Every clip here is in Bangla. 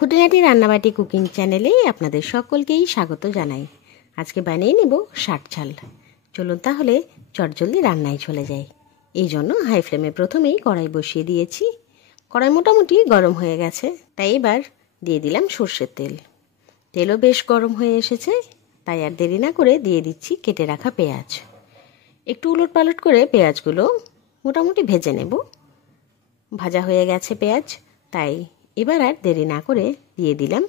খুঁটিনাটি রান্নাবাটি কুকিং চ্যানেলে আপনাদের সকলকেই স্বাগত জানাই। আজকে বানিয়ে নেব শাক ঝাল। চলুন তাহলে চটজলদি রান্নায় চলে যাই। এই জন্য হাই ফ্লেমে প্রথমেই কড়াই বসিয়ে দিয়েছি। কড়াই মোটামুটি গরম হয়ে গেছে, তাই এবার দিয়ে দিলাম সর্ষের তেল। তেলও বেশ গরম হয়ে এসেছে, তাই আর দেরি না করে দিয়ে দিচ্ছি কেটে রাখা পেঁয়াজ। একটু উলট পালট করে পেঁয়াজগুলো মোটামুটি ভেজে নেব। ভাজা হয়ে গেছে পেঁয়াজ, তাই এবার আর দেরি না করে দিয়ে দিলাম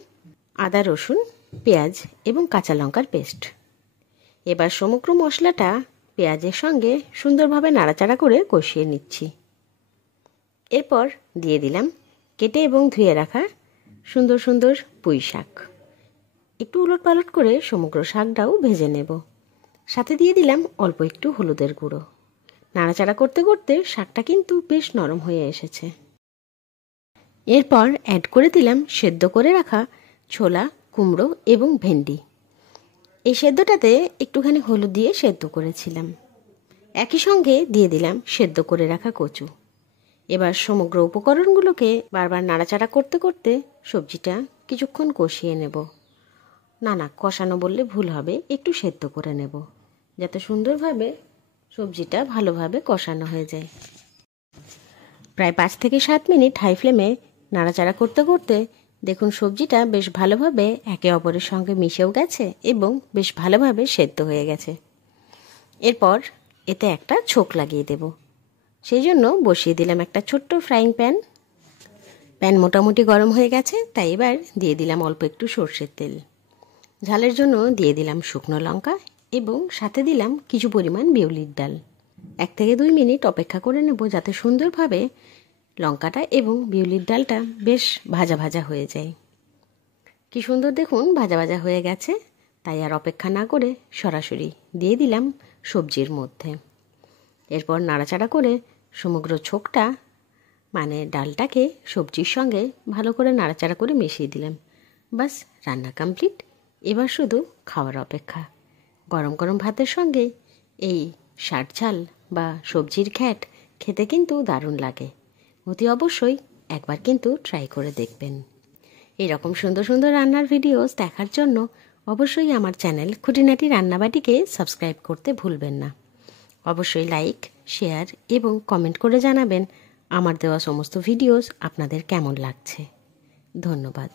আদা, রসুন, পেঁয়াজ এবং কাঁচা লঙ্কার পেস্ট। এবার সমগ্র মশলাটা পেঁয়াজের সঙ্গে সুন্দরভাবে নাড়াচাড়া করে কষিয়ে নিচ্ছি। এরপর দিয়ে দিলাম কেটে এবং ধুয়ে রাখা সুন্দর সুন্দর পুঁই শাক। একটু উলট পালট করে সমগ্র শাকটাও ভেজে নেব। সাথে দিয়ে দিলাম অল্প একটু হলুদের গুঁড়ো। নাড়াচাড়া করতে করতে শাকটা কিন্তু বেশ নরম হয়ে এসেছে। এরপর অ্যাড করে দিলাম সেদ্ধ করে রাখা ছোলা, কুমড়ো এবং ভেন্ডি। এই সেদ্ধটাতে একটুখানি হলুদ দিয়ে সেদ্ধ করেছিলাম। একই সঙ্গে দিয়ে দিলাম সেদ্ধ করে রাখা কচু। এবার সমগ্র উপকরণগুলোকে বারবার নাড়াচাড়া করতে করতে সবজিটা কিছুক্ষণ কষিয়ে নেব। না কষানো বললে ভুল হবে, একটু সেদ্ধ করে নেব, যাতে সুন্দরভাবে সবজিটা ভালোভাবে কষানো হয়ে যায়। প্রায় 5 থেকে 7 মিনিট হাই ফ্লেমে নাড়াচাড়া করতে করতে দেখুন সবজিটা বেশ ভালোভাবে একে অপরের সঙ্গে মিশেও গেছে এবং বেশ ভালোভাবে সেদ্ধ হয়ে গেছে। এরপর এতে একটা ছোক লাগিয়ে দেব। সেই জন্য বসিয়ে দিলাম একটা ছোট্ট ফ্রাইং প্যান মোটামুটি গরম হয়ে গেছে, তাই এবার দিয়ে দিলাম অল্প একটু সর্ষের তেল। ঝালের জন্য দিয়ে দিলাম শুকনো লঙ্কা এবং সাথে দিলাম কিছু পরিমাণ বিউলির ডাল। 1 থেকে 2 মিনিট অপেক্ষা করে নেব, যাতে সুন্দরভাবে লঙ্কাটা এবং বিউলির ডালটা বেশ ভাজা ভাজা হয়ে যায়। কি সুন্দর দেখুন ভাজা ভাজা হয়ে গেছে, তাই আর অপেক্ষা না করে সরাসরি দিয়ে দিলাম সবজির মধ্যে। এরপর নাড়াচাড়া করে সমগ্র ছোকটা মানে ডালটাকে সবজির সঙ্গে ভালো করে নাড়াচাড়া করে মিশিয়ে দিলাম। বাস, রান্না কমপ্লিট। এবার শুধু খাওয়ার অপেক্ষা। গরম গরম ভাতের সঙ্গে এই শাক ঝাল বা সবজির ঘ্যাট খেতে কিন্তু দারুণ লাগে। অতি অবশ্যই একবার কিন্তু ট্রাই করে দেখবেন। এরকম সুন্দর সুন্দর রান্নার ভিডিওস দেখার জন্য অবশ্যই আমার চ্যানেল খুঁটিনাটি রান্নাবাটিকে সাবস্ক্রাইব করতে ভুলবেন না। অবশ্যই লাইক, শেয়ার এবং কমেন্ট করে জানাবেন আমার দেওয়া সমস্ত ভিডিওস আপনাদের কেমন লাগছে। ধন্যবাদ।